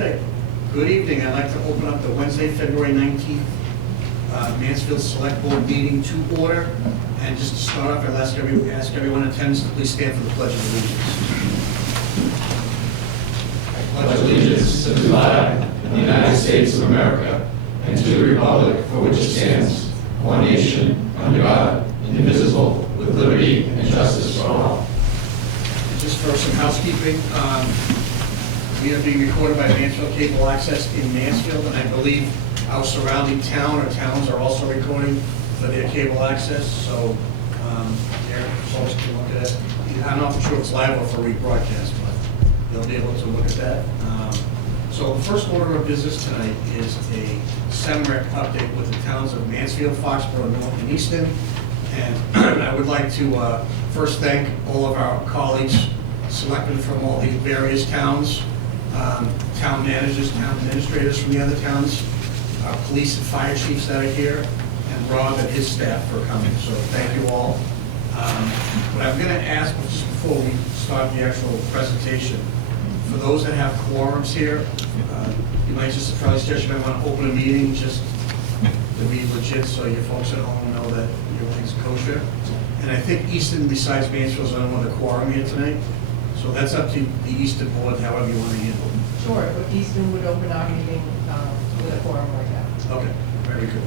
Okay, good evening. I'd like to open up the Wednesday, February 19th Mansfield Select Board meeting to order. And just to start off, I'll ask everyone in attendance to please stand for the Pledge of Allegiance. I pledge allegiance to the flag of the United States of America and to the republic for which it stands, one nation, under God, indivisible, with liberty and justice for all. Just for some housekeeping, we are being recorded by Mansfield Cable Access in Mansfield, and I believe our surrounding town or towns are also recording for their cable access, so their folks can look at it. I'm not sure if it's live or for rebroadcast, but they'll be able to look at that. So the first order of business tonight is a SEMREC update with the towns of Mansfield, Foxborough, North, and Easton. And I would like to first thank all of our colleagues selected from all the various towns, town managers, town administrators from the other towns, our police and fire chiefs that are here, and Rob and his staff for coming. So thank you all. What I'm going to ask, just before we start the actual presentation, for those that have quorums here, you might just probably suggest you might want to open a meeting just to be legit, so your folks at home know that everything's kosher. And I think Easton, besides Mansfield, is on with a quorum here tonight. So that's up to the Easton board, however you want to handle it. Sure, but Easton would open our meeting with a quorum right now. Okay, very good.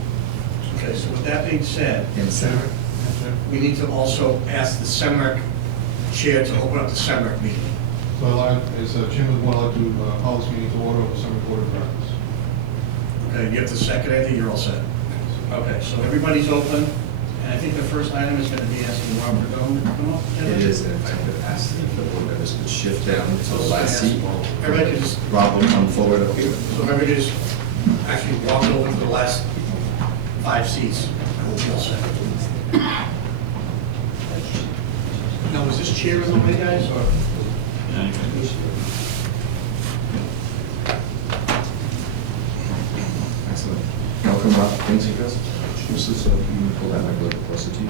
Okay, so with that being said, Yes, we need to also ask the SEMREC chair to open up the SEMREC meeting. So as Chairman of the Board, I'd like to call this meeting to order of the Summer Board of Directors. Okay, you have to second, I think you're all set. Okay, so everybody's open, and I think the first item is going to be asking Robert Doan to come up. It is, and if I could ask the board members to shift down to the last seat. Everybody can just, Rob will come forward up here. so everybody just actually walk over to the last 5 seats, and we'll be all set. Now, was this chair in the way, guys, or? Excellent. Welcome, Rob. Thanks, you guys. So you can pull that mic a little closer to you.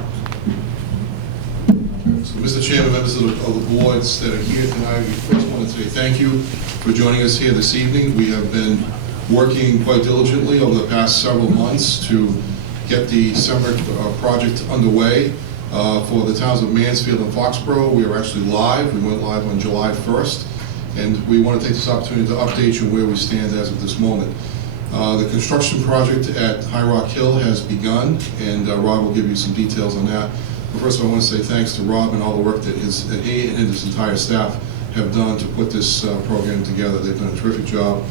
So, Mr. Chairman, members of the boards that are here tonight, we first want to say thank you for joining us here this evening. We have been working quite diligently over the past several months to get the SEMREC project underway. For the towns of Mansfield and Foxborough, we are actually live. We went live on July 1st, and we want to take this opportunity to update you where we stand as of this moment. The construction project at High Rock Hill has begun, and Rob will give you some details on that. But first of all, I want to say thanks to Rob and all the work that he and his entire staff have done to put this program together. They've done a terrific job.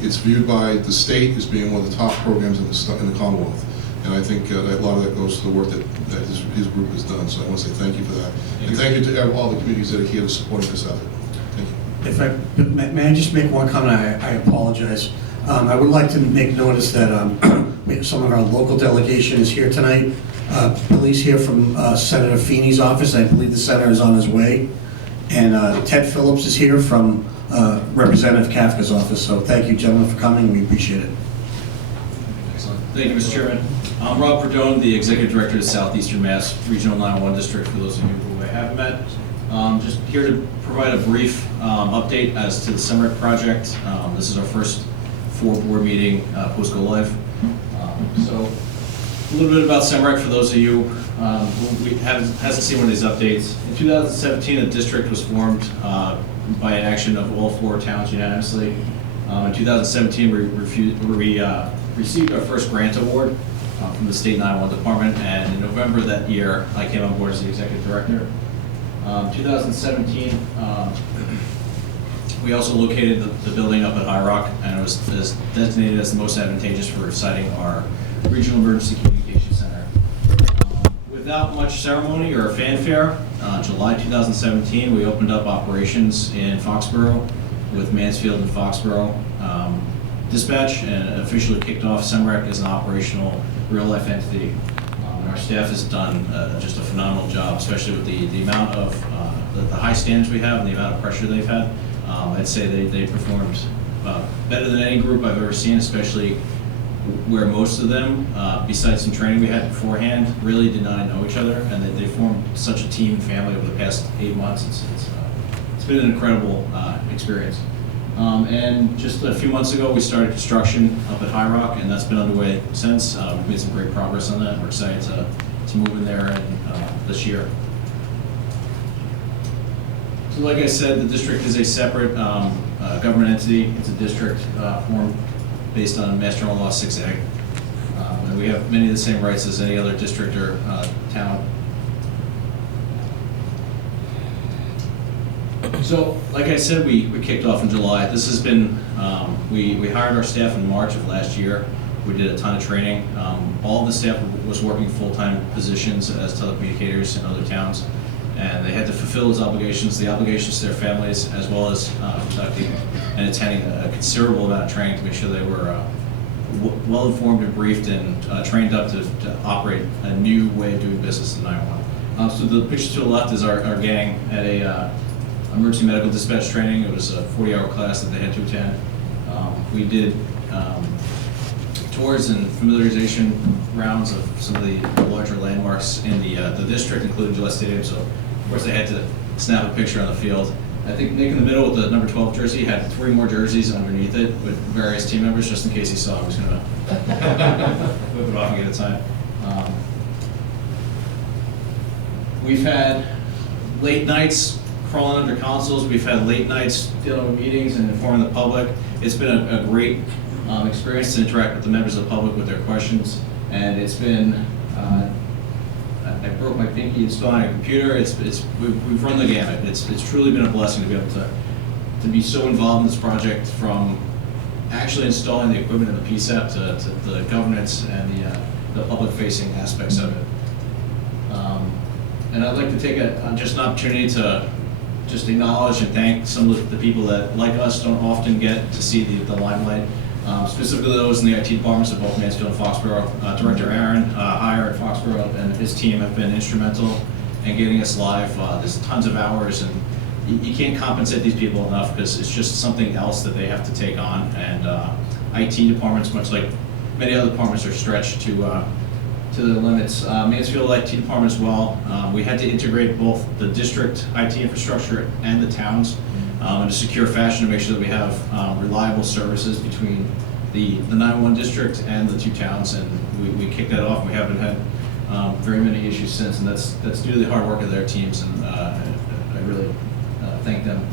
It's viewed by the state as being one of the top programs in the Commonwealth. And I think that a lot of that goes to the work that his group has done. So I want to say thank you for that. And thank you to all the communities that are here supporting this effort. Thank you. If I, may I just make one comment? I apologize. I would like to make notice that we have some of our local delegation is here tonight. Billy's here from Senator Feeney's office. I believe the senator is on his way. And Ted Phillips is here from Representative Kafka's office. So thank you, gentlemen, for coming. We appreciate it. Excellent. Thank you, Mr. Chairman. I'm Rob Perdone, the Executive Director of Southeastern Mass Regional 911 District, for those of you who I haven't met. Just here to provide a brief update as to the SEMREC project. This is our first board meeting post-go live. So a little bit about SEMREC for those of you who hasn't seen one of these updates. In 2017, a district was formed by an action of all 4 towns unanimously. In 2017, we received our first grant award from the State 911 Department, and in November that year, I came on board as the Executive Director. 2017, we also located the building up at High Rock, and it was designated as the most advantageous for siting our Regional Emergency Communication Center. Without much ceremony or fanfare, July 2017, we opened up operations in Foxborough with Mansfield and Foxborough Dispatch, and officially kicked off SEMREC as an operational real-life entity. And our staff has done just a phenomenal job, especially with the amount of the high standards we have and the amount of pressure they've had. I'd say they performed better than any group I've ever seen, especially where most of them, besides some training we had beforehand, really did not know each other, and they formed such a team and family over the past 8 months. It's been an incredible experience. And just a few months ago, we started construction up at High Rock, and that's been underway since. We've made some great progress on that. We're excited to move in there this year. So like I said, the district is a separate government entity. It's a district formed based on Mass General Law 6A. And we have many of the same rights as any other district or town. So, like I said, we kicked off in July. This has been, we hired our staff in March of last year. We did a ton of training. All the staff was working full-time positions as telecommunicators in other towns, and they had to fulfill those obligations, the obligations to their families, as well as conducting and attending a considerable amount of training to make sure they were well-informed and briefed and trained up to operate a new way of doing business in 911. So the picture to the left is our gang at a emergency medical dispatch training. It was a 40-hour class that they had to attend. We did tours and familiarization rounds of some of the larger landmarks in the district, including Gillette Stadium. So, of course, they had to snap a picture on the field. I think Nick in the middle with the number 12 jersey had 3 more jerseys underneath it with various team members, just in case he saw him. He was going to whip it off and get it signed. We've had late nights crawling under consoles. We've had late nights dealing with meetings and informing the public. It's been a great experience to interact with the members of the public with their questions, and it's been. I broke my pinky installing a computer. We've run the gamut. It's truly been a blessing to be able to be so involved in this project, from actually installing the equipment in the PSAP to the governance and the public-facing aspects of it. And I'd like to take just an opportunity to just acknowledge and thank some of the people that, like us, don't often get to see the limelight. Specifically those in the IT departments of both Mansfield and Foxborough. Director Aaron Heyer at Foxborough and his team have been instrumental in getting us live. There's tons of hours, and you can't compensate these people enough, because it's just something else that they have to take on. And IT departments, much like many other departments, are stretched to the limits. Mansfield IT department as well. We had to integrate both the district IT infrastructure and the towns in a secure fashion to make sure that we have reliable services between the 911 district and the 2 towns, and we kicked that off. We haven't had very many issues since, and that's due to the hard work of their teams, and I really thank them.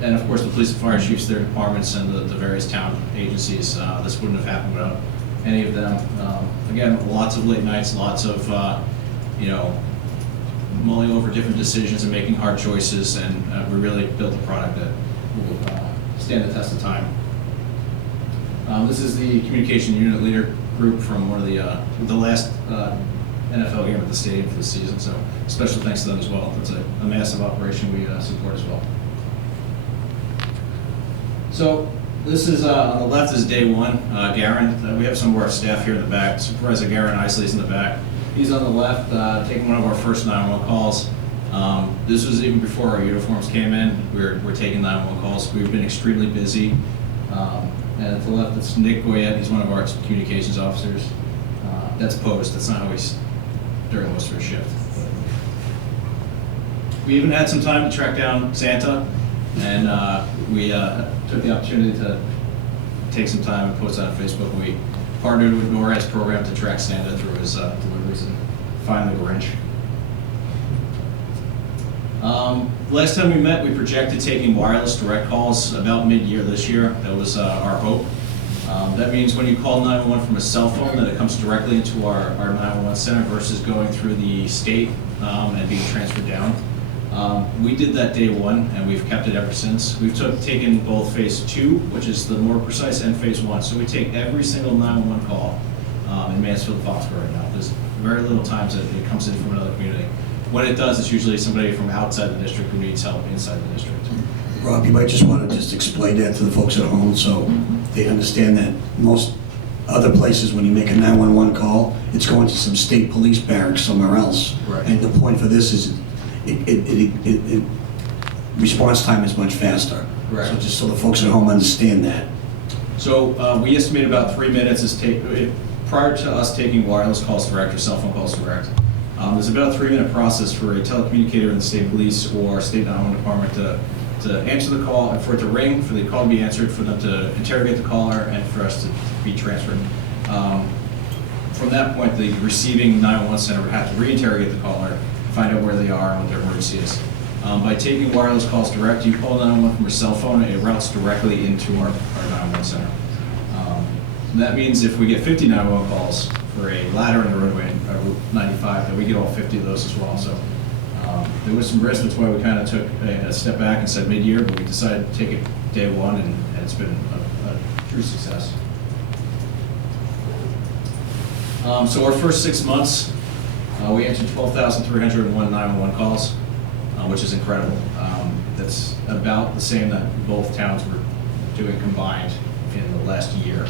And of course the police and fire chiefs, their departments, and the various town agencies. This wouldn't have happened without any of them. Again, lots of late nights, lots of mulling over different decisions and making hard choices, and we really built a product that will stand the test of time. This is the communication unit leader group from one of the last NFL game at the stadium for the season, so special thanks to them as well. It's a massive operation we support as well. So this is, on the left is day 1. Garen, we have some of our staff here in the back. Supervisor Garen Isley's in the back. He's on the left, taking one of our first 911 calls. This was even before our uniforms came in. We're taking 911 calls. We've been extremely busy. And at the left, it's Nick Goyette. He's one of our communications officers. That's post. That's not how he's during most of our shift. We even had some time to track down Santa, and we took the opportunity to take some time and post that on Facebook. We partnered with NORAD's program to track Santa through his deliveries and find the Grinch. Last time we met, we projected taking wireless direct calls about mid-year this year. That was our hope. That means when you call 911 from a cell phone, that it comes directly into our 911 center versus going through the state and being transferred down. We did that day 1, and we've kept it ever since. We've taken both phase 2, which is the more precise, and phase 1. So we take every single 911 call in Mansfield and Foxborough right now. There's very little times that it comes in from another community. When it does, it's usually somebody from outside the district who needs help inside the district. Rob, you might just want to just explain that to the folks at home so they understand that most other places, when you make a 911 call, it's going to some state police barracks somewhere else. Right. And the point for this is response time is much faster. Correct. So just so the folks at home understand that. So we estimate about 3 minutes prior to us taking wireless calls direct or cell phone calls direct. There's about a 3-minute process for a telecommunicator in the state police or state 911 department to to answer the call, and for it to ring, for the call to be answered, for them to interrogate the caller, and for us to be transferred. From that point, the receiving 911 center would have to re-interrogate the caller, find out where they are and what their emergency is. By taking wireless calls direct, you call 911 from your cell phone, and it routes directly into our 911 center. That means if we get 50 911 calls for a ladder in the roadway, Route 95, that we get all 50 of those as well. So there was some risk. That's why we kind of took a step back and said mid-year, but we decided to take it day one, and it's been a true success. So our first 6 months, we answered 12,301 911 calls, which is incredible. That's about the same that both towns were doing combined in the last year.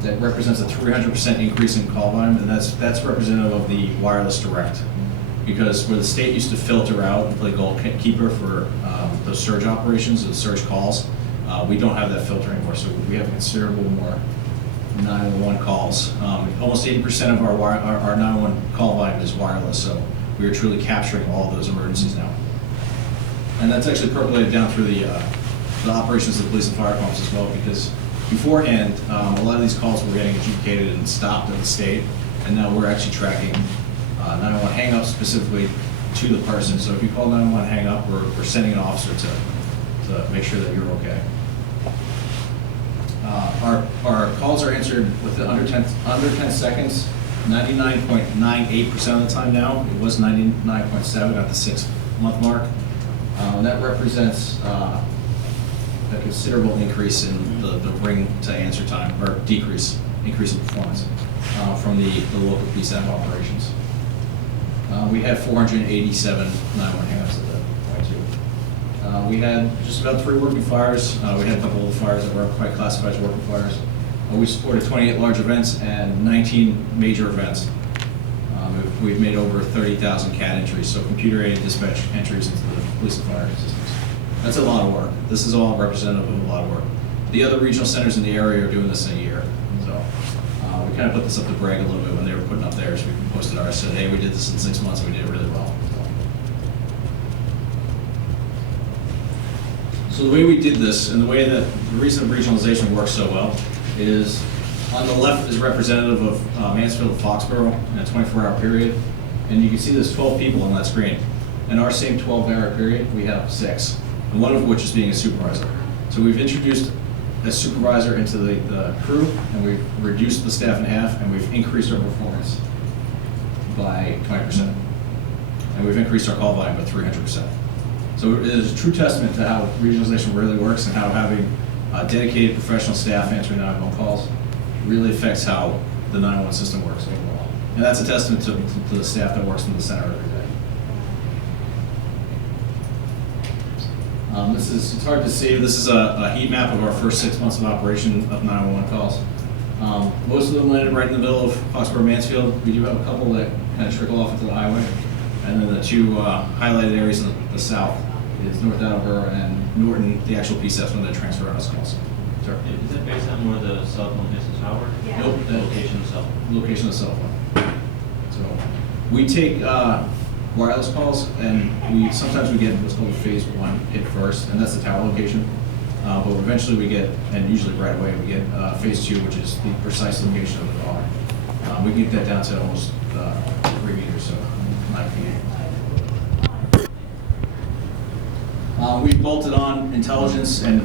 That represents a 300% increase in call volume, and that's representative of the wireless direct. Because where the state used to filter out and play goalkeeper for those surge operations, the surge calls, we don't have that filter anymore, so we have considerable more 911 calls. Almost 80% of our 911 call volume is wireless, so we are truly capturing all those emergencies now. And that's actually percolated down through the operations of the police and fire departments as well, because beforehand, a lot of these calls were getting adjudicated and stopped at the state, and now we're actually tracking 911 hang-ups specifically to the person. So if you call 911 hang-up, we're sending an officer to make sure that you're okay. Our calls are answered within under 10 seconds, 99.98% of the time now. It was 99.7 at the 6-month mark. And that represents a considerable increase in the ring to answer time, or increase in performance from the local PSAP operations. We had 487 911 hang-ups at that point too. We had just about 3 working fires. We had a couple of fires that were quite classified as working fires. We supported 28 large events and 19 major events. We've made over 30,000 CAD entries, so computer-aided dispatch entries into the police and fire systems. That's a lot of work. This is all representative of a lot of work. The other regional centers in the area are doing this in a year. So we kind of put this up to brag a little bit when they were putting up theirs. We posted ours, said, hey, we did this in 6 months and we did it really well. So the way we did this, and the way that the reason regionalization works so well, is on the left is representative of Mansfield and Foxborough in a 24-hour period. And you can see there's 12 people on that screen. In our same 12-hour period, we have 6, and one of which is being a supervisor. So we've introduced a supervisor into the crew, and we've reduced the staff in half, and we've increased our performance by 20%. And we've increased our call volume by 300%. So it is a true testament to how regionalization really works, and how having dedicated professional staff answering 911 calls really affects how the 911 system works overall. And that's a testament to the staff that works in the center every day. It's hard to see. This is a heat map of our first 6 months of operation of 911 calls. Most of them landed right in the middle of Foxborough, Mansfield. We do have a couple that kind of trickle off into the highway. And then the 2 highlighted areas in the south is North Attleboro and Norton, the actual PSAPs when they transfer out of calls. Sure. Is it based on where the cell phone is the tower? Yeah. Nope. The location of the cell phone. Location of the cell phone. So we take wireless calls, and sometimes we get what's called a phase 1 hit first, and that's the tower location. But eventually we get, and usually right away, we get phase 2, which is the precise location of the caller. We can get that down to almost 3 meters, so 9 feet. We bolted on intelligence, and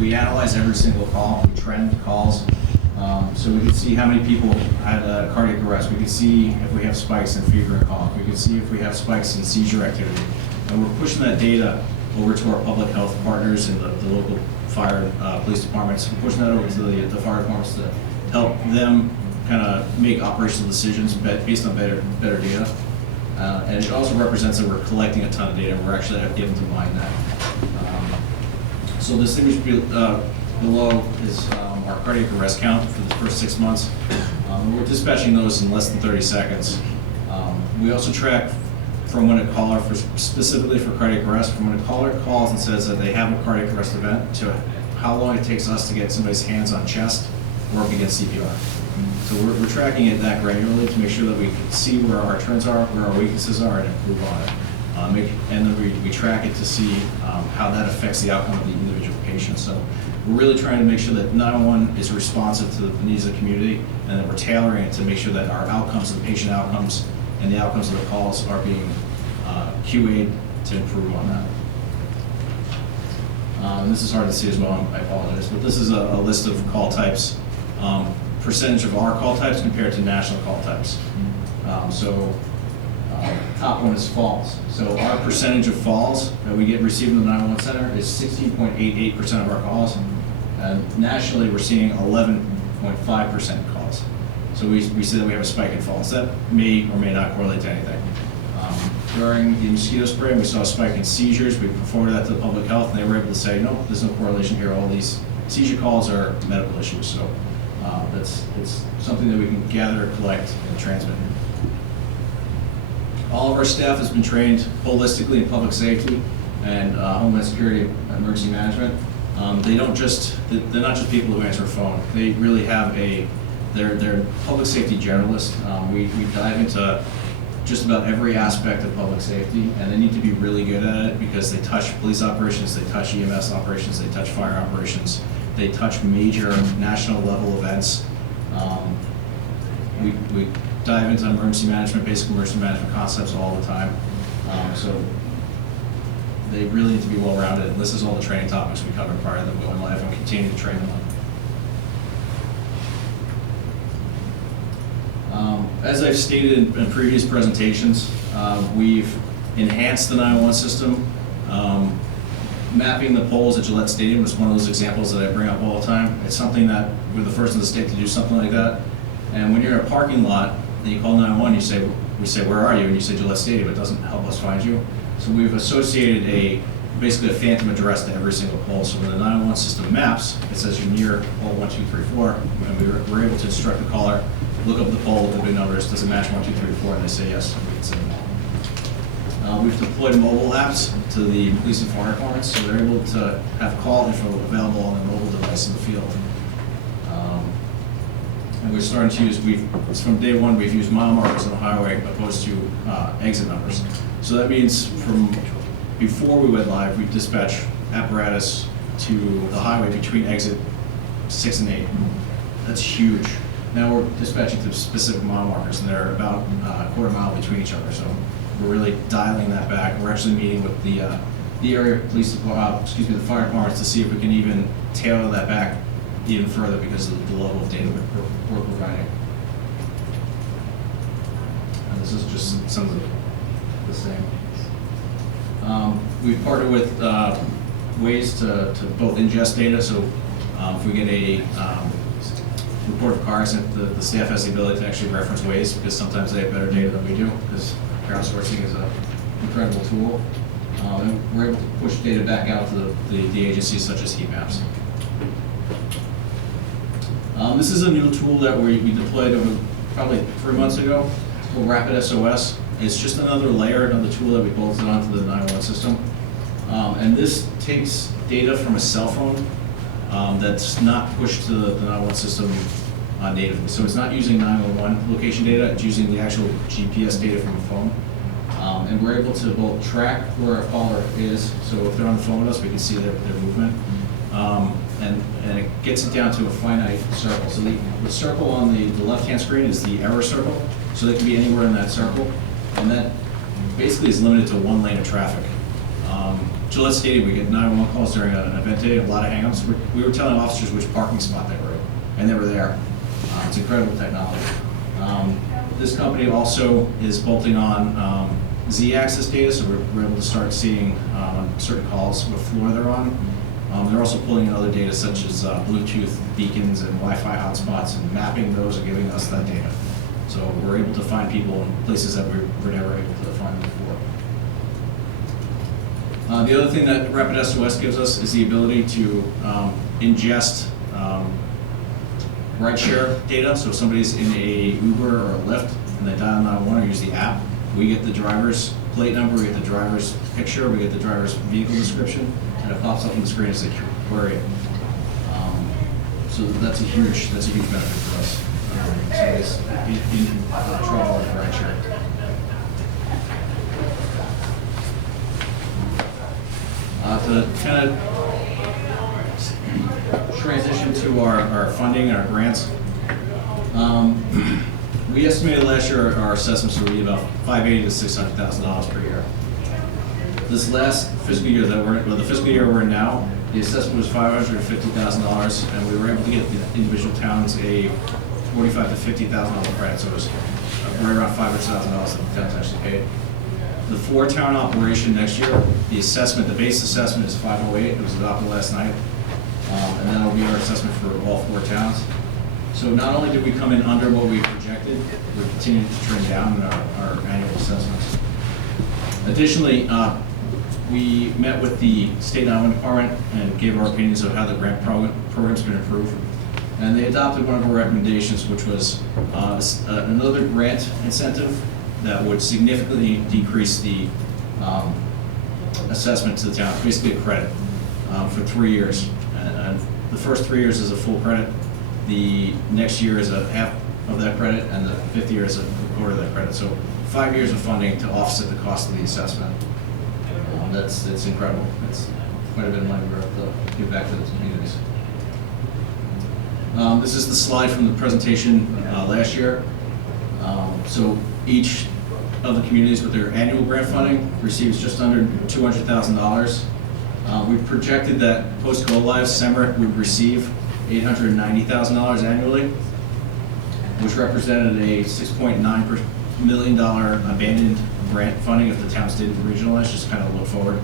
we analyze every single call. We trend calls. So we can see how many people had a cardiac arrest. We can see if we have spikes in fever and cough. We can see if we have spikes in seizure activity. And we're pushing that data over to our public health partners and the local fire police departments. We're pushing that over to the fire departments to help them kind of make operational decisions based on better data. And it also represents that we're collecting a ton of data. We're actually able to mine that. So this image below is our cardiac arrest count for the first 6 months. We're dispatching those in less than 30 seconds. We also track from when a caller, specifically for cardiac arrest, from when a caller calls and says that they have a cardiac arrest event to how long it takes us to get somebody's hands on chest or begin CPR. So we're tracking it that granularly to make sure that we can see where our trends are, where our weaknesses are, and improve on it. And then we track it to see how that affects the outcome of the individual patient. So we're really trying to make sure that 911 is responsive to the needs of the community, and that we're tailoring it to make sure that our outcomes, the patient outcomes, and the outcomes of the calls are being QA'd to improve on that. And this is hard to see as well, I apologize, but this is a list of call types, percentage of our call types compared to national call types. Top one is falls. So our percentage of falls that we get received in the 911 center is 16.88% of our calls. And nationally, we're seeing 11.5% calls. So we say that we have a spike in falls. That may or may not correlate to anything. During the mosquito spray, we saw a spike in seizures. We forwarded that to the public health, and they were able to say, no, there's no correlation here. All these seizure calls are medical issues. So it's something that we can gather, collect, and transmit. All of our staff has been trained holistically in public safety and homeland security and emergency management. They're not just people who answer a phone. They really have they're public safety generalists. We dive into just about every aspect of public safety, and they need to be really good at it because they touch police operations, they touch EMS operations, they touch fire operations, they touch major national level events. We dive into emergency management, basic emergency management concepts all the time. So they really need to be well-rounded. This is all the training topics we covered prior to them going live and continue to train them on. As I've stated in previous presentations, we've enhanced the 911 system. Mapping the poles at Gillette Stadium is one of those examples that I bring up all the time. It's something that we're the first in the state to do something like that. And when you're in a parking lot and you call 911, we say, where are you? And you say Gillette Stadium. It doesn't help us find you. So we've associated basically a phantom address to every single pole. So when the 911 system maps, it says you're near pole 1, 2, 3, 4. And we're able to instruct the caller, look up the pole with the big numbers, does it match 1, 2, 3, 4? And they say yes, and we can send them all. We've deployed mobile apps to the police and fire departments, so they're able to have call info available on their mobile device in the field. And we're starting to use, from day one, we've used mile markers on the highway opposed to exit numbers. So that means from before we went live, we dispatch apparatus to the highway between exit 6 and 8. That's huge. Now we're dispatching to specific mile markers, and they're about a quarter mile between each other. So we're really dialing that back. We're actually meeting with the area police, the fire departments to see if we can even tailor that back even further because of the level of data we're providing. And this is just some of the same. We've partnered with ways to both ingest data. So if we get a report of car accident, the staff has the ability to actually reference Waze because sometimes they have better data than we do because crowdsourcing is an incredible tool. And we're able to push data back out to the agencies such as heat maps. This is a new tool that we deployed over probably 3 months ago. It's called Rapid SOS. It's just another layer, another tool that we bolted onto the 911 system. And this takes data from a cell phone that's not pushed to the 911 system natively. So it's not using 911 location data, it's using the actual GPS data from a phone. And we're able to both track where a caller is, so if they're on the phone with us, we can see their movement. And it gets it down to a finite circle. So the circle on the left-hand screen is the error circle, so they can be anywhere in that circle. And that basically is limited to 1 lane of traffic. Gillette Stadium, we get 911 calls during an event day, a lot of hang-ups. We were telling officers which parking spot they were in, and they were there. It's incredible technology. This company also is bolting on Z-axis data, so we're able to start seeing on certain calls what floor they're on. They're also pulling in other data such as Bluetooth beacons and Wi-Fi hotspots and mapping those and giving us that data. So we're able to find people in places that we were never able to find before. The other thing that Rapid SOS gives us is the ability to ingest rideshare data. So if somebody's in a Uber or a Lyft and they dial 911 or use the app, we get the driver's plate number, we get the driver's picture, we get the driver's vehicle description, and it pops up on the screen as a query. So that's a huge benefit for us. Somebody's in trouble with rideshare. To kind of transition to our funding and our grants. We estimated last year our assessments would be about $580,000 to $600,000 per year. This last fiscal year the fiscal year we're in now, the assessment was $550,000, and we were able to get the individual towns a $45,000 to $50,000 credit, so it was right around $500,000 that the towns actually paid. The 4-town operation next year, the assessment, the base assessment is $508. It was adopted last night, and that'll be our assessment for all 4 towns. So not only did we come in under what we projected, we're continuing to trend down in our annual assessments. Additionally, we met with the State Highway Department and gave our opinions of how the grant program's been improved. And they adopted one of our recommendations, which was another grant incentive that would significantly decrease the assessment to the town, basically a credit for 3 years. And the first 3 years is a full credit. The next year is a half of that credit, and the 5th year is a quarter of that credit. So 5 years of funding to offset the cost of the assessment. It's incredible. It's quite a bit of money we're able to give back to the communities. This is the slide from the presentation last year. So each of the communities with their annual grant funding receives just under $200,000. We projected that post-go live, Semrit would receive $890,000 annually, which represented a $6.9 million abandoned grant funding if the towns didn't regionalize, just kind of look forward.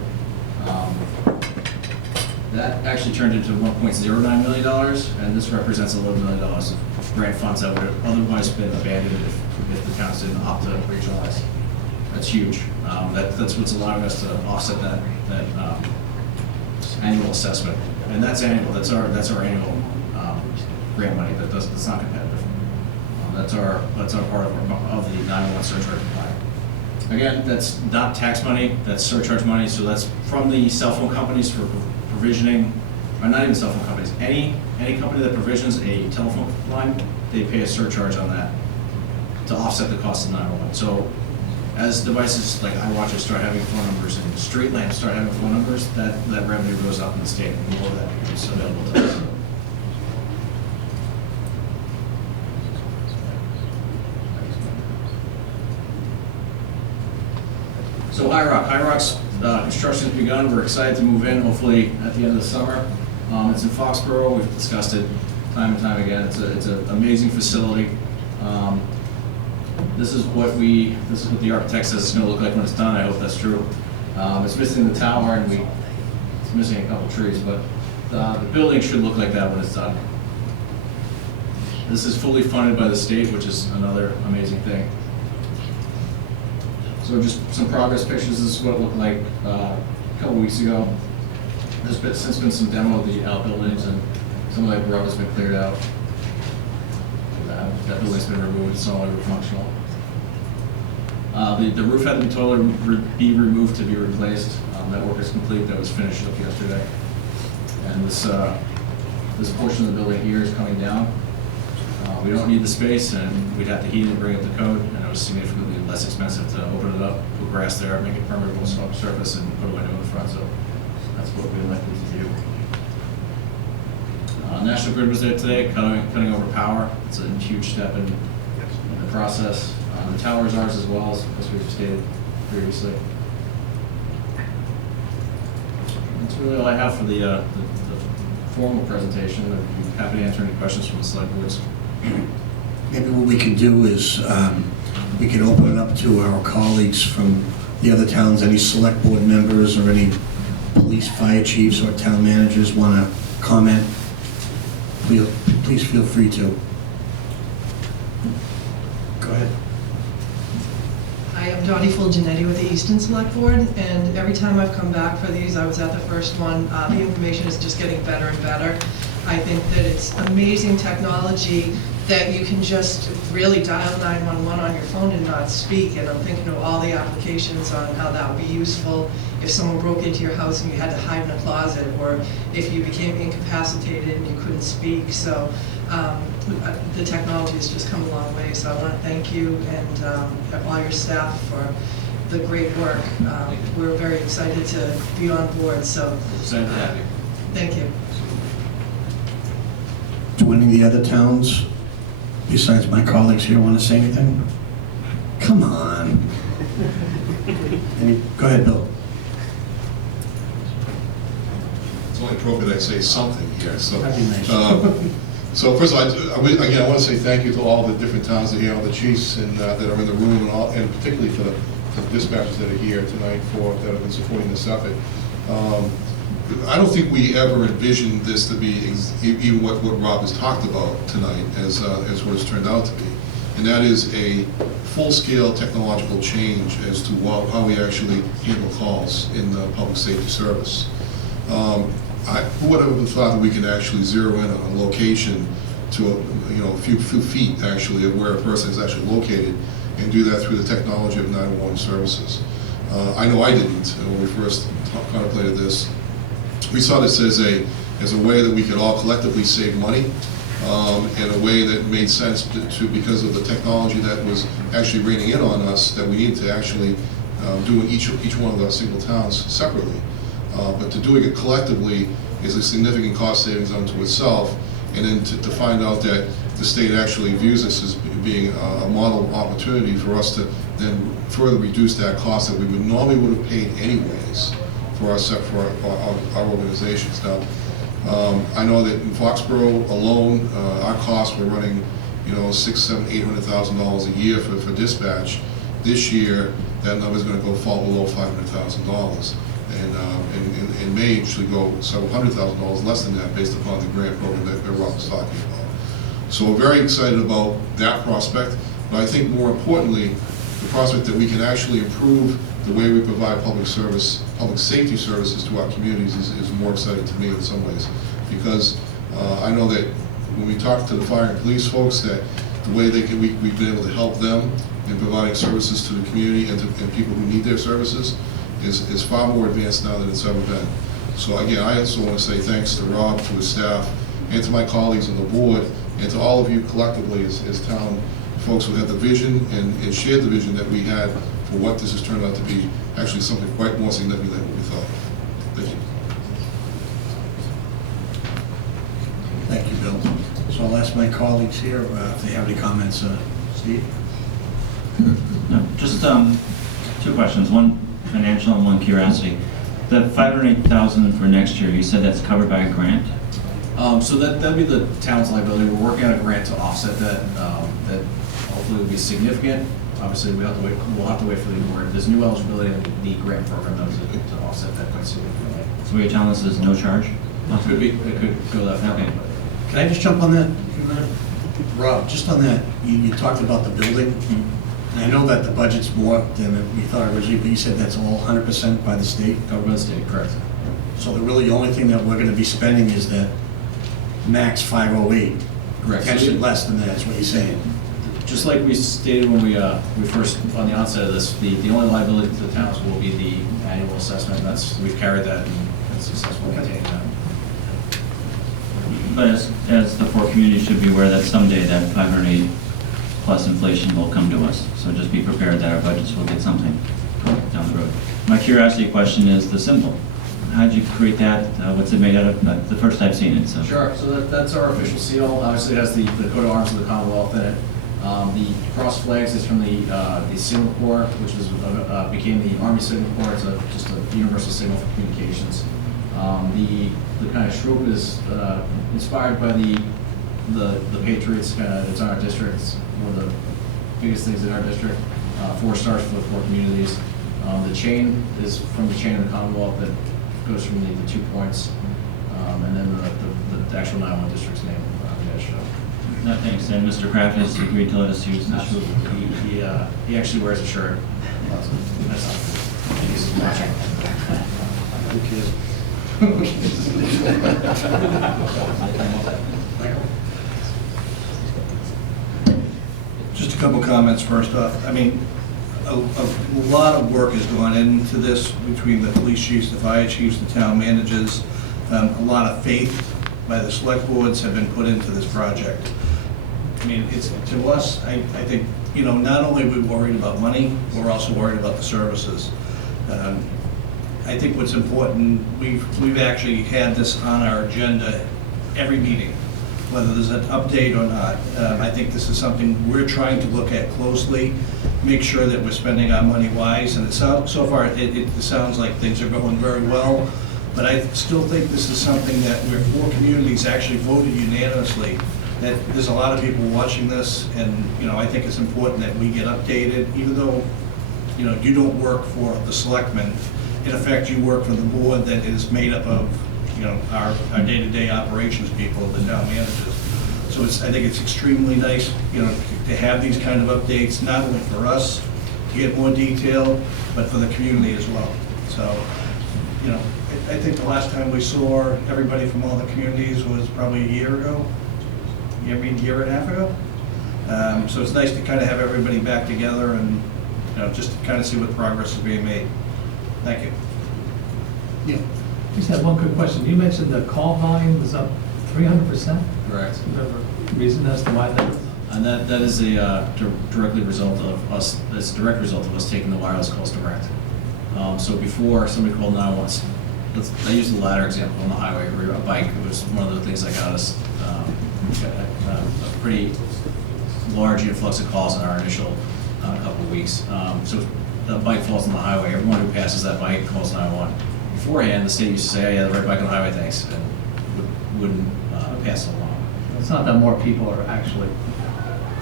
That actually turned into $1.09 million, and this represents $11 million of grant funds that would have otherwise been abandoned if the towns didn't opt to regionalize. That's huge. That's what's allowing us to offset that annual assessment, and that's annual. That's our annual grant money. That's not competitive. That's our part of the 911 surcharge compliant. Again, that's not tax money. That's surcharge money. So that's from the cell phone companies for provisioning, or not even cell phone companies. Any company that provisions a telephone line, they pay a surcharge on that to offset the cost of 911. So as devices like iWatches start having phone numbers and street lamps start having phone numbers, that revenue goes up in the state, and more of that becomes available to us. So High Rock's construction has begun. We're excited to move in, hopefully at the end of the summer. It's in Foxborough. We've discussed it time and time again. It's an amazing facility. This is what the architect says it's going to look like when it's done. I hope that's true. It's missing the tower, and it's missing a couple trees, but the building should look like that when it's done. This is fully funded by the state, which is another amazing thing. So just some progress pictures. This is what it looked like a couple weeks ago. There's since been some demo of the outbuildings, and some of that grub has been cleared out. That building's been removed. It's no longer functional. The roof had to be totally be removed to be replaced. That work is complete. That was finished up yesterday. And this portion of the building here is coming down. We don't need the space, and we'd have to heat it and bring up the code, and it was significantly less expensive to open it up, put grass there, make it permeable surface, and put a window in the front. So that's what we elected to do. National Grid was there today, cutting over power. It's a huge step in the process. The tower is ours as well, as we've stated previously. That's really all I have for the formal presentation. I'd be happy to answer any questions from the select boards. Maybe what we can do is we can open it up to our colleagues from the other towns, any select board members or any police, fire chiefs, or town managers want to comment. Please feel free to. Go ahead. I am Dottie Fulgenetti with the Easton Select Board, and every time I've come back for these, I was at the first one, the information is just getting better and better. I think that it's amazing technology that you can just really dial 911 on your phone and not speak, and I'm thinking of all the applications on how that would be useful if someone broke into your house and you had to hide in a closet, or if you became incapacitated and you couldn't speak. So the technology has just come a long way, so I want to thank you and all your staff for the great work. We're very excited to be on board, so Excited to have you. thank you. Do any of the other towns, besides my colleagues here, want to say anything? Come on. Go ahead, Bill. It's only appropriate I say something here, so. That'd be nice. So first of all, again, I want to say thank you to all the different towns that are here, all the chiefs and that are in the room, and particularly for the dispatchers that are here tonight that have been supporting this effort. I don't think we ever envisioned this to be even what Rob has talked about tonight as what it's turned out to be. And that is a full-scale technological change as to how we actually handle calls in the public safety service. Who would have thought that we could actually zero in on a location to a few feet actually of where a person is actually located and do that through the technology of 911 services. I know I didn't when we first contemplated this. We saw this as a way that we could all collectively save money, in a way that made sense because of the technology that was actually raining in on us that we needed to actually do in each one of the single towns separately. But to doing it collectively is a significant cost savings unto itself, and then to find out that the state actually views this as being a model opportunity for us to then further reduce that cost that we normally would have paid anyways for our organizations. Now, I know that in Foxborough alone, our costs were running, $600,000, $700,000, $800,000 a year for dispatch. This year, that number is going to fall below $500,000, and may actually go several $100,000 less than that based upon the grant program that Rob was talking about. So we're very excited about that prospect, but I think more importantly, the prospect that we can actually improve the way we provide public safety services to our communities is more exciting to me in some ways, because I know that when we talk to the fire and police folks, that the way we've been able to help them in providing services to the community and people who need their services is far more advanced now than it's ever been. So again, I also want to say thanks to Rob, to his staff, and to my colleagues on the board, and to all of you collectively as town folks who had the vision and shared the vision that we had for what this has turned out to be, actually something quite more significant than what we thought. Thank you. Thank you, Bill. So I'll ask my colleagues here if they have any comments. Steve? No, just two questions, one financial and one curiosity. The $508,000 for next year, you said that's covered by a grant? So that'd be the town's liability. We're working on a grant to offset that. That hopefully will be significant. Obviously, we'll have to wait for the award. There's new eligibility in the grant program to offset that quite significantly. So what you're telling us is no charge? It could go that far. Okay. Can I just jump on that for a minute? Rob, just on that, you talked about the building. And I know that the budget's more than we thought originally, but you said that's all 100% by the state? Covered by the state, correct. So the only thing that we're going to be spending is that max 508. Correct. Potentially less than that, is what you're saying. Just like we stated when we first, on the onset of this, the only liability to the towns will be the annual assessment. We've carried that and successfully maintained that. But as the poor community should be aware that someday that 508 plus inflation will come to us. So just be prepared that our budgets will get something down the road. My curiosity question is the symbol. How did you create that? What's it made out of? Not the first I've seen it. So. Sure. So that's our official seal. Obviously, it has the coat of arms of the Commonwealth in it. The cross flags is from the Signal Corps, which became the Army Signal Corps. It's just a universal signal for communications. The kind of stroke is inspired by the Patriots. It's in our district. It's one of the biggest things in our district. 4 stars for the 4 communities. The chain is from the chain of the Commonwealth that goes from the 2 points, and then the actual 911 district's name on the edge. No, thanks. And Mr. Kraft has agreed to let us use this. He actually wears a shirt. That's not good. He's watching. Just a couple comments first off. I mean, a lot of work has gone into this between the police chiefs, the fire chiefs, the town managers. A lot of faith by the select boards have been put into this project. I mean, it's, to us, I think, you know, not only are we worried about money, we're also worried about the services. I think what's important, we've actually had this on our agenda every meeting, whether there's an update or not. I think this is something we're trying to look at closely, make sure that we're spending our money wise, and so far, it sounds like things are going very well, but I still think this is something that where 4 communities actually voted unanimously, that there's a lot of people watching this, and, you know, I think it's important that we get updated, even though, you know, you don't work for the selectmen. In effect, you work for the board that is made up of, you know, our day-to-day operations people, the town managers. So I think it's extremely nice, you know, to have these kind of updates, not only for us to get more detail, but for the community as well. So, you know, I think the last time we saw everybody from all the communities was probably a year ago, year and a half ago. So it's nice to kind of have everybody back together and, you know, just to kind of see what progress is being made. Thank you. Yeah. Just have one quick question. You mentioned the call volume was up 300%? Correct. Do you have a reason as to why that is? And that is a directly result of us, it's a direct result of us taking the wireless calls direct. So before somebody called 911, I use the ladder example on the highway, where a bike, it was one of the things that got us a pretty large influx of calls in our initial couple of weeks. So the bike falls on the highway, everyone who passes that bike calls 911. Beforehand, the state used to say, oh yeah, the red bike on the highway, thanks, and wouldn't pass it along. It's not that more people are actually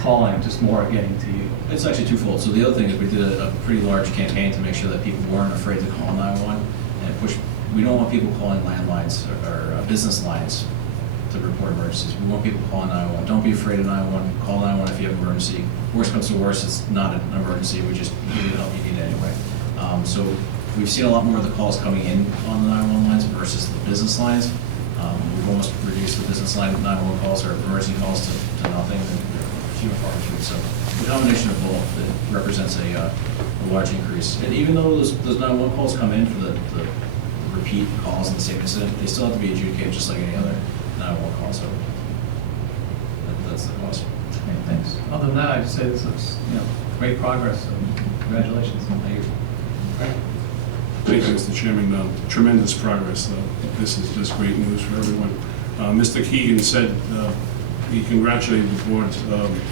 calling, just more are getting to you. It's actually twofold. So the other thing is we did a pretty large campaign to make sure that people weren't afraid to call 911 and push. We don't want people calling landlines or business lines to report emergencies. We want people calling 911. Don't be afraid of 911. Call 911 if you have an emergency. Worst comes to worst, it's not an emergency. We just give you the help you need anyway. So we've seen a lot more of the calls coming in on the 911 lines versus the business lines. We've almost reduced the business line 911 calls or emergency calls to nothing, and few and far between. So the combination of both, it represents a large increase. And even though those 911 calls come in for the repeat calls in the same incident, they still have to be adjudicated just like any other 911 call. So that's the cost. Okay, thanks. Other than that, I'd say this looks, great progress, and congratulations. Thank you. Thank you, Mr. Chairman. Tremendous progress. This is just great news for everyone. Mr. Keegan said he congratulated the board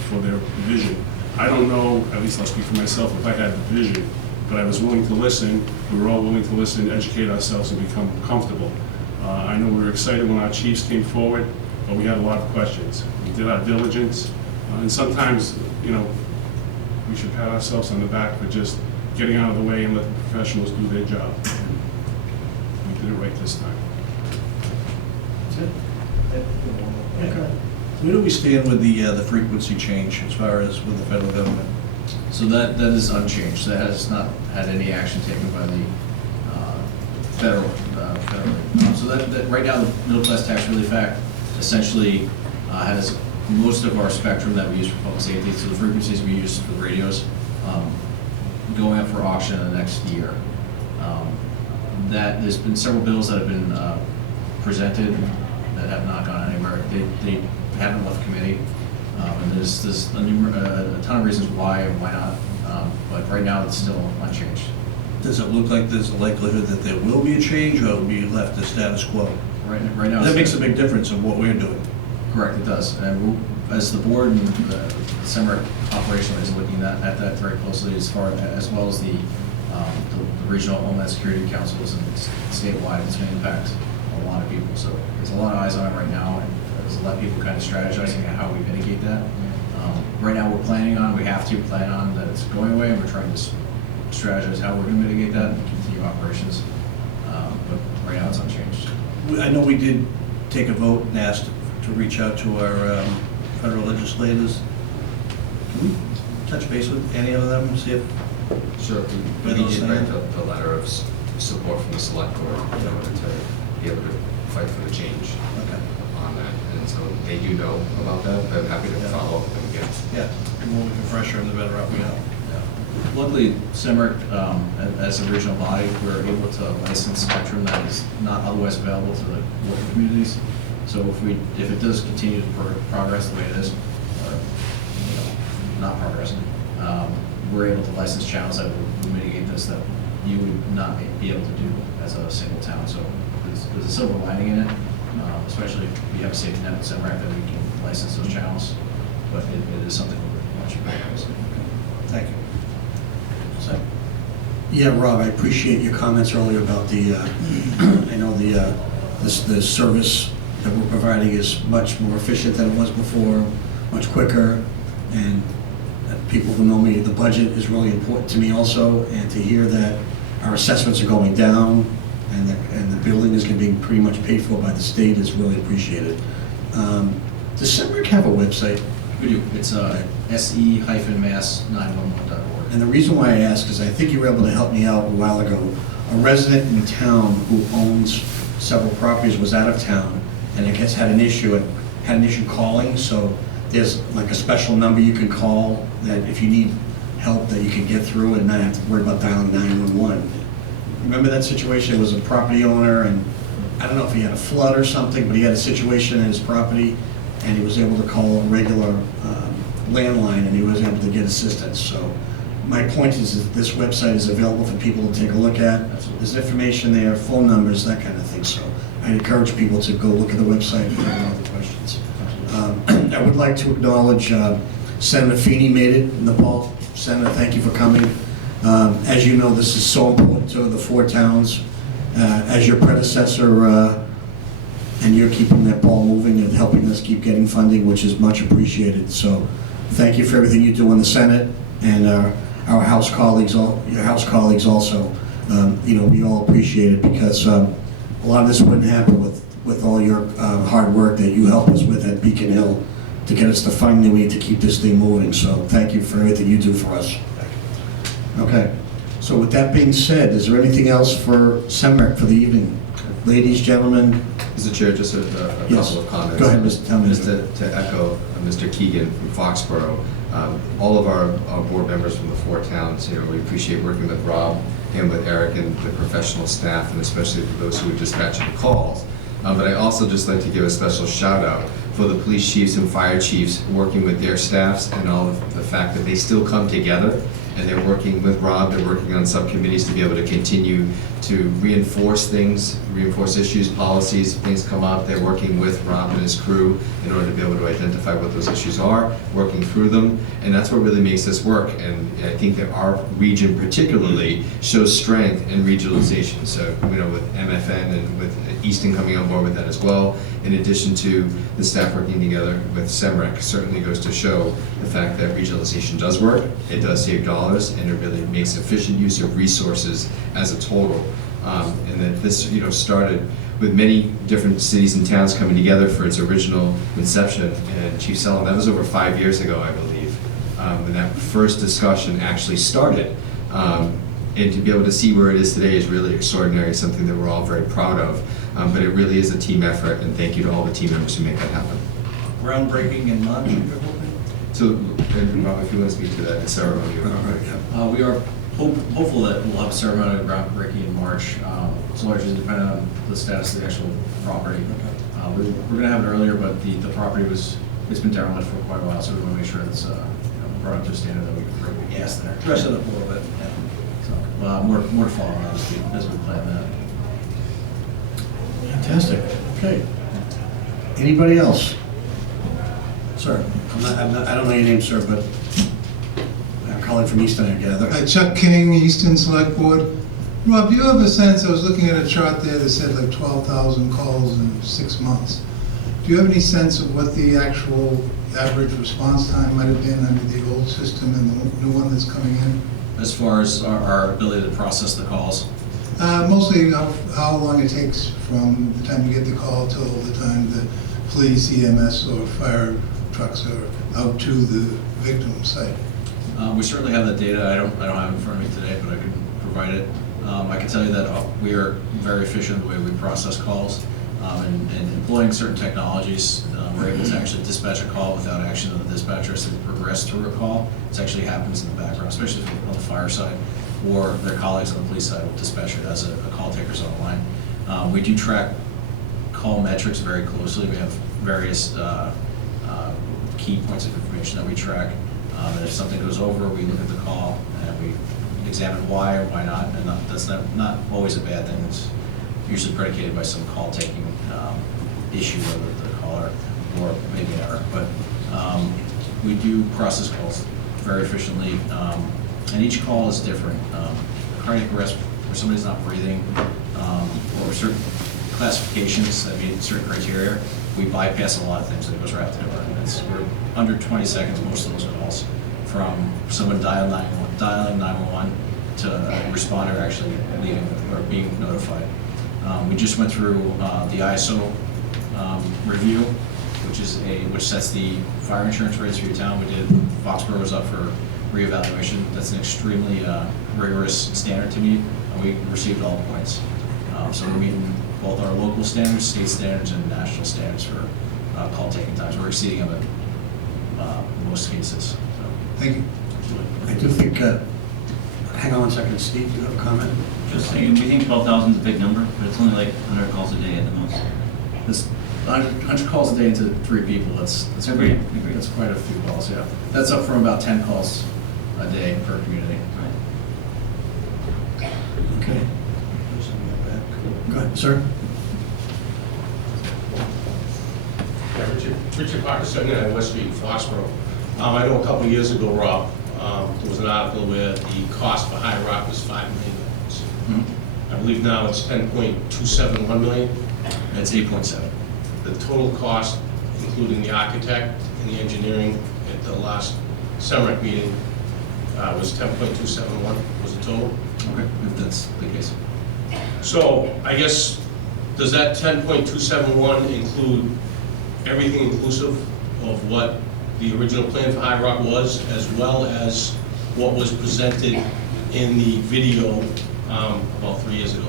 for their vision. I don't know, at least I'll speak for myself, if I had the vision, but I was willing to listen. We were all willing to listen, educate ourselves, and become comfortable. I know we were excited when our chiefs came forward, but we had a lot of questions. We did our diligence, and sometimes, we should pat ourselves on the back for just getting out of the way and let the professionals do their job. We did it right this time. That's it. Okay. Where do we stand with the frequency change as far as with the federal government? So that is unchanged. That has not had any action taken by the federally. So that right now the Middle Class Tax Relief Act essentially has most of our spectrum that we use for public safety. So the frequencies we use for the radios going up for auction in the next year. That there's been several bills that have been presented that have not gone anywhere. They haven't left committee, and there's a ton of reasons why and why not. But right now it's still unchanged. Does it look like there's a likelihood that there will be a change, or it will be left as status quo? Right now. That makes a big difference in what we're doing. Correct, it does. And as the board and the Semmer operation is looking at that very closely, as well as the regional Homeland Security Councils and statewide, it's going to impact a lot of people. So there's a lot of eyes on it right now, and there's a lot of people kind of strategizing on how we mitigate that. Right now, we have to plan on that it's going away, and we're trying to strategize how we're going to mitigate that and continue operations. But right now, it's unchanged. I know we did take a vote and asked to reach out to our federal legislators. Can we touch base with any of them and see if... Sure. We did write the letter of support from the SelectBoard in order to be able to fight for the change on that. And so they do know about that. I'm happy to follow up with them again. Yeah, the more we can pressure them, the better off we are. Luckily, Semmer, as a regional body, we're able to license spectrum that is not otherwise available to the local communities. So if it does continue to progress the way it is, are, you know, not progressing. We're able to license channels that will mitigate this that you would not be able to do as a single town. So there's a silver lining in it, especially if we have a safety net at SEMRAC that we can license those channels. But it is something we're watching very closely. Thank you. So, Yeah, Rob, I appreciate your comments earlier about the, I know the service that we're providing is much more efficient than it was before, much quicker, and people who know me, the budget is really important to me also, and to hear that our assessments are going down and the building is going to be pretty much paid for by the state is really appreciated. Does SEMRAC have a website? We do. It's se-mass911.org. And the reason why I ask is I think you were able to help me out a while ago. A resident in town who owns several properties was out of town, and I guess had an issue calling, so there's like a special number you can call that if you need help that you can get through and not have to worry about dialing 911. Remember that situation? It was a property owner, and I don't know if he had a flood or something, but he had a situation in his property, and he was able to call a regular landline, and he was able to get assistance. So my point is that this website is available for people to take a look at. There's information there, phone numbers, that kind of thing. So I'd encourage people to go look at the website if they have other questions. I would like to acknowledge Senator Feeney made it in Nepal. Senator, thank you for coming. As you know, this is so important to the four towns. As your predecessor, and you're keeping that ball moving and helping us keep getting funding, which is much appreciated. So thank you for everything you do in the Senate, and our House colleagues, your House colleagues also. You know, we all appreciate it, because a lot of this wouldn't happen with all your hard work that you help us with at Beacon Hill to get us the funding we need to keep this thing moving. So thank you for everything you do for us. Okay, so with that being said, is there anything else for SEMRAC for the evening? Ladies, gentlemen? Mr. Chair, just a Yes. couple of comments. Go ahead, Mr. Tillman. Just to echo Mr. Keegan from Foxborough, all of our board members from the four towns, you know, we appreciate working with Rob and with Eric and the professional staff, and especially for those who are dispatching calls. But I also just like to give a special shout out for the police chiefs and fire chiefs working with their staffs, and all of the fact that they still come together and they're working with Rob, they're working on subcommittees to be able to continue to reinforce things, reinforce issues, policies, things come up. They're working with Rob and his crew in order to be able to identify what those issues are, working through them, and that's what really makes this work. And I think that our region particularly shows strength in regionalization. So, you know, with MFN and with Easton coming on board with that as well, in addition to the staff working together with SEMRAC, certainly goes to show the fact that regionalization does work, it does save dollars, and it really makes efficient use of resources as a total. And that this, you know, started with many different cities and towns coming together for its original inception. And Chief Sullivan, that was over 5 years ago, I believe, when that first discussion actually started. And to be able to see where it is today is really extraordinary, something that we're all very proud of. But it really is a team effort, and thank you to all the team members who make that happen. groundbreaking in March, you're hoping? So, and Rob, if you want to speak to that ceremony. We are hopeful that we'll have a ceremony of groundbreaking in March. It's largely dependent on the status of the actual property. We're going to have it earlier, but the property it's been derelict for quite a while, so we want to make sure it's brought up to a standard that we can bring the gas there. Dress it up a little bit. Yeah. So, more to follow on that as we plan that. Fantastic. Okay. Anybody else? Sir, I don't know your name, sir, but I'm calling from Easton, I gather. Chuck King, Easton Select Board. Rob, do you have a sense, I was looking at a chart there that said like 12,000 calls in 6 months. Do you have any sense of what the actual average response time might have been under the old system and the new one that's coming in? As far as our ability to process the calls? Mostly how long it takes from the time you get the call till the time the police, EMS, or fire trucks are out to the victim site. We certainly have that data. I don't have it in front of me today, but I can provide it. I can tell you that we are very efficient in the way we process calls, and employing certain technologies. We're able to actually dispatch a call without action of the dispatcher as they progress through a call. It actually happens in the background, especially on the fire side, or their colleagues on the police side will dispatch it as a call taker's on the line. We do track call metrics very closely. We have various key points of information that we track. And if something goes over, we look at the call and we examine why or why not. And that's not always a bad thing. It's usually predicated by some call taking issue, whether the caller or maybe an error. But we do process calls very efficiently, and each call is different. Cardiac arrest where somebody's not breathing, or certain classifications that meet certain criteria, we bypass a lot of things that goes right out the door. We're under 20 seconds most of those calls, from someone dialing 911 to a responder actually leaving or being notified. We just went through the ISO review, which sets the fire insurance rates for your town. We did Foxborough was up for reevaluation. That's an extremely rigorous standard to meet, and we received all points. So we're meeting both our local standards, state standards, and national standards for call taking times. We're exceeding them in most cases. So. Thank you. I do think, hang on one second, Steve, do you have a comment? Just saying, we think 12,000 is a big number, but it's only like 100 calls a day at the most. This 100 calls a day to 3 people, that's Agreed. That's quite a few calls, yeah. That's up from about 10 calls a day per community. Right. Okay. Go ahead, sir. Yeah, Richard Parker, 79 West Street, Foxborough. I know a couple of years ago, Rob, there was an article where the cost for High Rock was $5 million. Mm-hmm. I believe now it's 10.271 million. It's 8.7. The total cost, including the architect and the engineering at the last SEMREC meeting, was 10.271 was the total. Okay, if that's the case. So I guess, does that 10.271 include everything inclusive of what the original plan for High Rock was, as well as what was presented in the video about 3 years ago?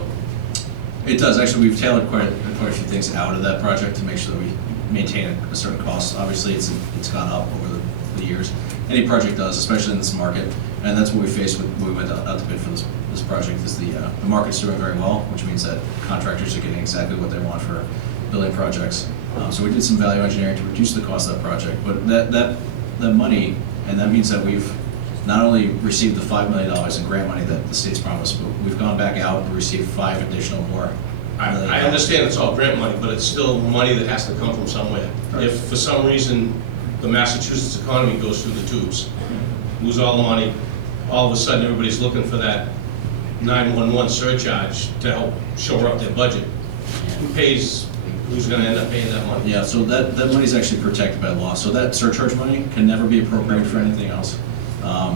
It does. Actually, we've tailored quite a few things out of that project to make sure that we maintain a certain cost. Obviously, it's gone up over the years. Any project does, especially in this market, and that's what we faced when we went out to bid for this project. Is the market's doing very well, which means that contractors are getting exactly what they want for building projects. So we did some value engineering to reduce the cost of that project, but that money, and that means that we've not only received the $5 million in grant money that the state's promised, but we've gone back out and received 5 additional more. I understand it's all grant money, but it's still money that has to come from somewhere. Right. If for some reason the Massachusetts economy goes through the tubes, lose all the money, all of a sudden everybody's looking for that 911 surcharge to help shore up their budget. Who pays, who's gonna end up paying that money? Yeah, so that money is actually protected by law. So that surcharge money can never be appropriated for anything else.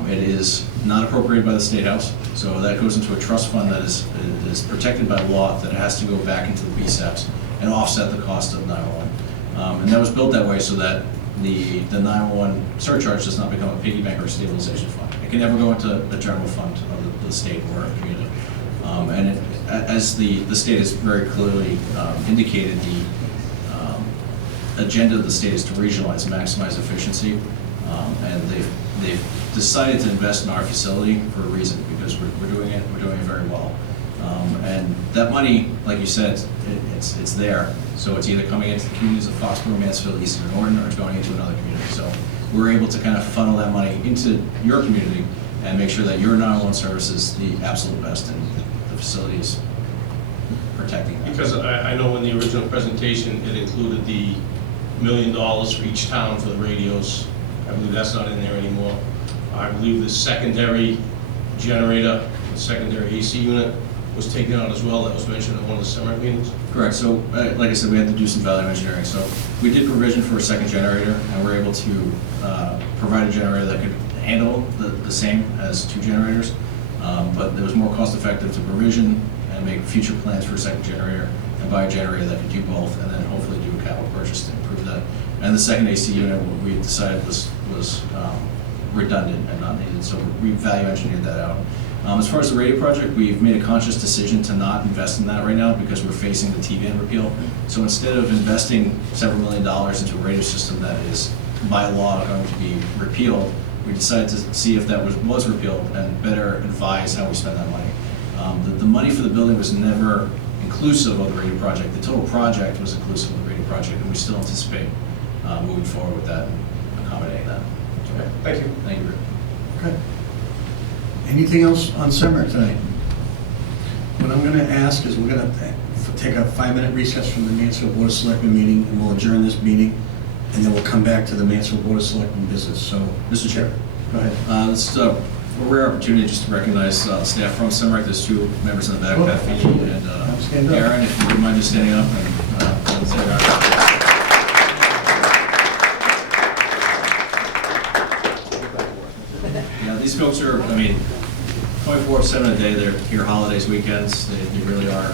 It is not appropriated by the State House, so that goes into a trust fund that is protected by law, that it has to go back into the BSAPs and offset the cost of 911. And that was built that way so that the 911 surcharge does not become a piggy bank or a stabilization fund. It can never go into the general fund of the state or a community. And as the state has very clearly indicated, the agenda of the state is to regionalize, maximize efficiency, and they've decided to invest in our facility for a reason, because we're doing it very well. And that money, like you said, it's there. So it's either coming into the communities of Foxborough, Mansfield, Easton, or Norton, or it's going into another community. So we're able to kind of funnel that money into your community and make sure that your 911 service is the absolute best, and the facility is protecting that. Because I know in the original presentation, it included the $1 million for each town for the radios. I believe that's not in there anymore. I believe the secondary generator, the secondary AC unit was taken out as well. That was mentioned at one of the summer meetings. Correct. So, like I said, we had to do some value engineering. So we did provision for a second generator, and we're able to provide a generator that could handle the same as 2 generators. But it was more cost effective to provision and make future plans for a second generator and buy a generator that could do both, and then hopefully do a capital purchase to improve that. And the second AC unit, what we decided was redundant and not needed, so we value engineered that out. As far as the radio project, we've made a conscious decision to not invest in that right now because we're facing the T-band repeal. So instead of investing several $1 million into a radio system that is by law going to be repealed, we decided to see if that was repealed and better advise how we spend that money. The money for the building was never inclusive of the radio project. The total project was inclusive of the radio project, and we still anticipate moving forward with that and accommodating that. Okay, thank you. Thank you, Rick. Okay. Anything else on SEMRAC tonight? What I'm going to ask is we're going to take a 5-minute recess from the Mansfield Board of Selectmen meeting, and we'll adjourn this meeting, and then we'll come back to the Mansfield Board of Selectmen business. So, Mr. Chair. go ahead. This is a rare opportunity just to recognize staff from SEMRAC. There's 2 members in the back, Sure, Beth Feeney absolutely. and Stand up. Aaron, if you wouldn't mind just standing up and say hi. Yeah, these folks are, I mean, 24/7 a day. They're here holidays, weekends. They really are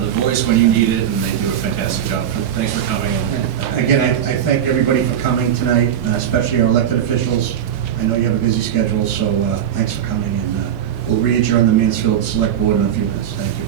the voice when you need it, and they do a fantastic job. Thanks for coming. Again, I thank everybody for coming tonight, especially our elected officials. I know you have a busy schedule, so thanks for coming, and we'll re-adjourn the Mansfield Select Board in a few minutes. Thank you.